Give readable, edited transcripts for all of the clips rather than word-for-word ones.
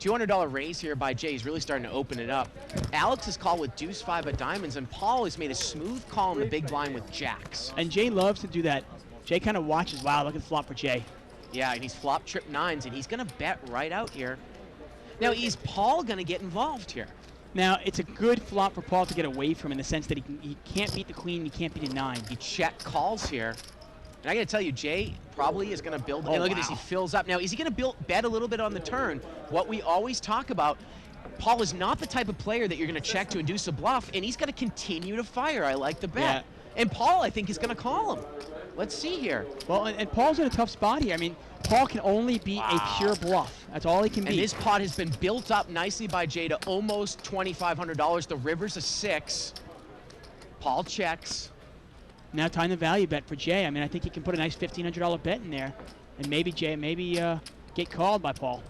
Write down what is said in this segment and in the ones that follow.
$200 raise here by Jay. He's really starting to open it up. Alex's call with deuce 5 of diamonds, and Paul has made a smooth call in the big blind with jacks. And Jay loves to do that. Jay kind of watches, wow, look at the flop for Jay. Yeah, and he's flop trip 9s, and he's going to bet right out here. Now, is Paul going to get involved here? Now, it's a good flop for Paul to get away from in the sense that he can't beat the queen, he can't beat a 9. He check calls here. And I got to tell you, Jay probably is going to build. And look at this, he fills up. Now, is he going to bet a little bit on the turn? What we always talk about, Paul is not the type of player that you're going to check to induce a bluff, and he's going to continue to fire. I like the bet. Yeah. And Paul, I think, is going to call him. Let's see here. Well, and Paul's in a tough spot here. I mean, Paul can only be a pure bluff. That's all he can be. And this pot has been built up nicely by Jay to almost $2,500. The river's a 6. Paul checks. Now time to value bet for Jay. I mean, I think he can put a nice $1,500 bet in there, and maybe Jay, get called by Paul.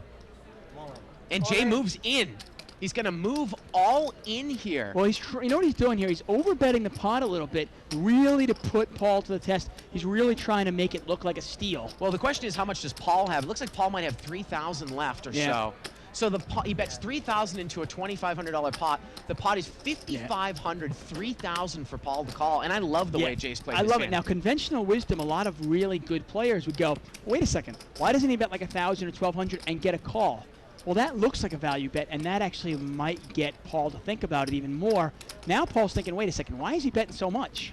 And Jay moves in. He's going to move all in here. Well, you know what he's doing here? He's overbetting the pot a little bit, really to put Paul to the test. He's really trying to make it look like a steal. Well, the question is, how much does Paul have? It looks like Paul might have 3,000 left or so. So the pot, he bets 3,000 into a $2,500 pot. The pot is 5,500, 3,000 for Paul to call. And I love the way Jay's played. I love it. Now, conventional wisdom, a lot of really good players would go, wait a second, why doesn't he bet like 1,000 or 1,200 and get a call? Well, that looks like a value bet, and that actually might get Paul to think about it even more. Now Paul's thinking, wait a second, why is he betting so much?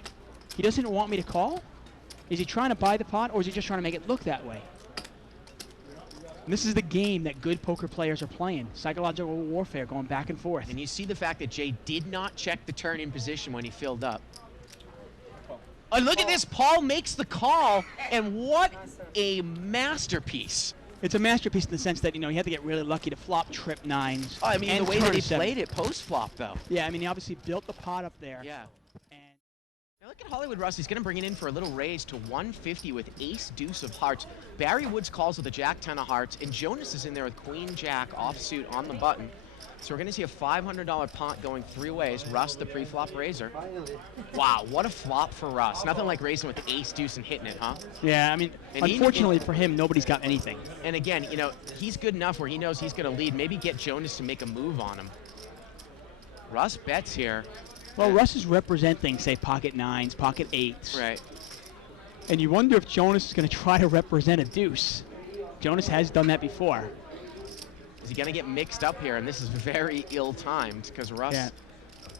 He doesn't want me to call? Is he trying to buy the pot, or is he just trying to make it look that way? And this is the game that good poker players are playing. Psychological warfare, going back and forth. And you see the fact that Jay did not check the turn in position when he filled up. Oh, look at this. Paul makes the call, and what a masterpiece. It's a masterpiece in the sense that, you know, he had to get really lucky to flop trip 9s. Oh, I mean, the way that he played it post-flop, though. Yeah, I mean, he obviously built the pot up there. Yeah. And now look at Hollywood Russ. He's going to bring it in for a little raise to 150 with ace deuce of hearts. Barry Woods calls with a jack 10 of hearts, and Jonas is in there with queen jack offsuit on the button. So we're going to see a $500 pot going 3 ways. Russ, the pre-flop raiser. Wow, what a flop for Russ. Nothing like raising with ace deuce and hitting it, huh? Yeah, I mean, and unfortunately for him, nobody's got anything. And again, you know, he's good enough where he knows he's going to lead. Maybe get Jonas to make a move on him. Russ bets here. Well, Russ is representing, say, pocket 9s, pocket 8s. Right. And you wonder if Jonas is going to try to represent a deuce. Jonas has done that before. Is he going to get mixed up here? And this is very ill-timed because Russ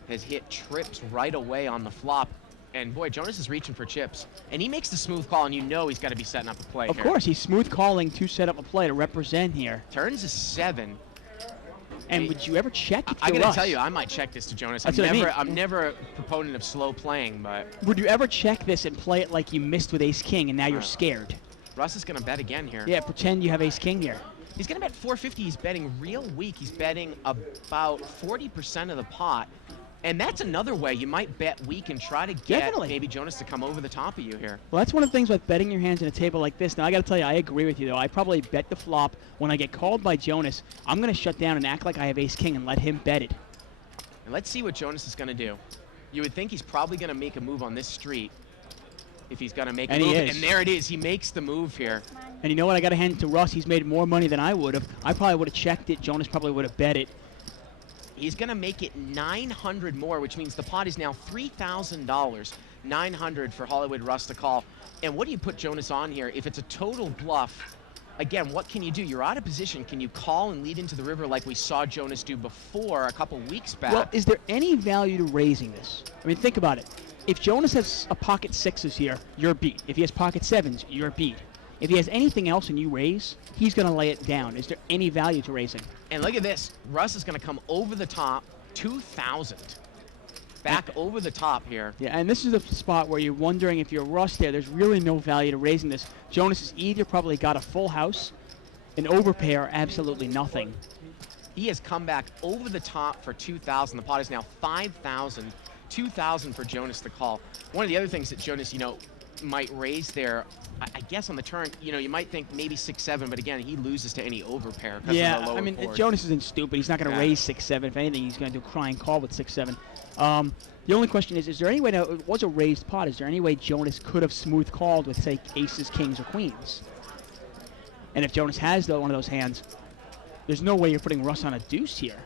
has hit trips right away on the flop. And boy, Jonas is reaching for chips. And he makes the smooth call, and you know he's got to be setting up a play here. Of course, he's smooth calling to set up a play to represent here. Turns is 7. And would you ever check it to I got to Russ? tell you, I might check this to Jonas. I'm never a proponent of slow playing, but... Would you ever check this and play it like you missed with ace-king and now you're scared? Russ is going to bet again here. Yeah, pretend you have ace-king here. He's going to bet 450. He's betting real weak. He's betting about 40% of the pot. And that's another way you might bet weak and try to get maybe Jonas to come over the top of you here. Well, that's one of the things with betting your hands in a table like this. Now, I got to tell you, I agree with you, though. I probably bet the flop. When I get called by Jonas, I'm going to shut down and act like I have ace-king and let him bet it. And let's see what Jonas is going to do. You would think he's probably going to make a move on this street if he's going to make a move. And there it is. He makes the move here. And you know what? I got to hand it to Russ. He's made more money than I would have. I probably would have checked it. Jonas probably would have bet it. He's going to make it 900 more, which means the pot is now $3,000. 900 for Hollywood Russ to call. And what do you put Jonas on here? If it's a total bluff, again, what can you do? You're out of position. Can you call and lead into the river like we saw Jonas do before a couple weeks back? Well, is there any value to raising this? I mean, think about it. If Jonas has a pocket 6s here, you're beat. If he has pocket 7s, you're beat. If he has anything else and you raise, he's going to lay it down. Is there any value to raising? And look at this. Russ is going to come over the top, 2,000. Back over the top here. Yeah, and this is the spot where you're wondering if you're Russ there, there's really no value to raising this. Jonas has either probably got a full house, an overpair, or absolutely nothing. He has come back over the top for 2,000. The pot is now 5,000. 2,000 for Jonas to call. One of the other things that Jonas, might raise there, I guess on the turn, you might think maybe 6-7, but again, he loses to any overpair because of the lower I mean, board. Jonas isn't stupid. He's not going to Yeah. raise 6-7. If anything, he's going to do a crying call with 6-7. The only question is there any way, it was a raised pot, is there any way Jonas could have smooth called with, say, aces, kings, or queens? And if Jonas has one of those hands, there's no way you're putting Russ on a deuce here.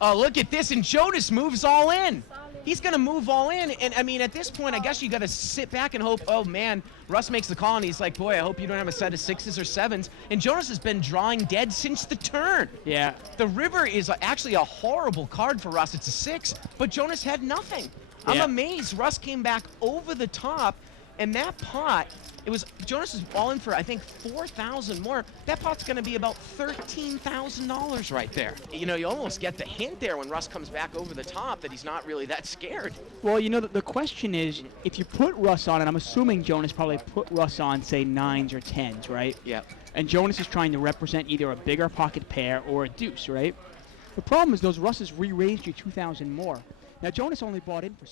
Oh, look at this, and Jonas moves all in. He's going to move all in, and I mean, at this point, I guess you got to sit back and hope, oh man, Russ makes the call, and he's like, boy, I hope you don't have a set of 6s or 7s, and Jonas has been drawing dead since the turn. Yeah. The river is actually a horrible card for Russ. It's a 6, but Jonas had nothing. I'm Yeah. amazed Russ came back over the top, and that pot, Jonas is all in for, I think, 4,000 more. That pot's going to be about $13,000 right there. You almost get the hint there when Russ comes back over the top that he's not really that scared. Well, the question is, if you put Russ on, and I'm assuming Jonas probably put Russ on, say, 9s or 10s, right? Yeah. And Jonas is trying to represent either a bigger pocket pair or a deuce, right? The problem is those Russes re-raised you 2,000 more. Now, Jonas only bought in for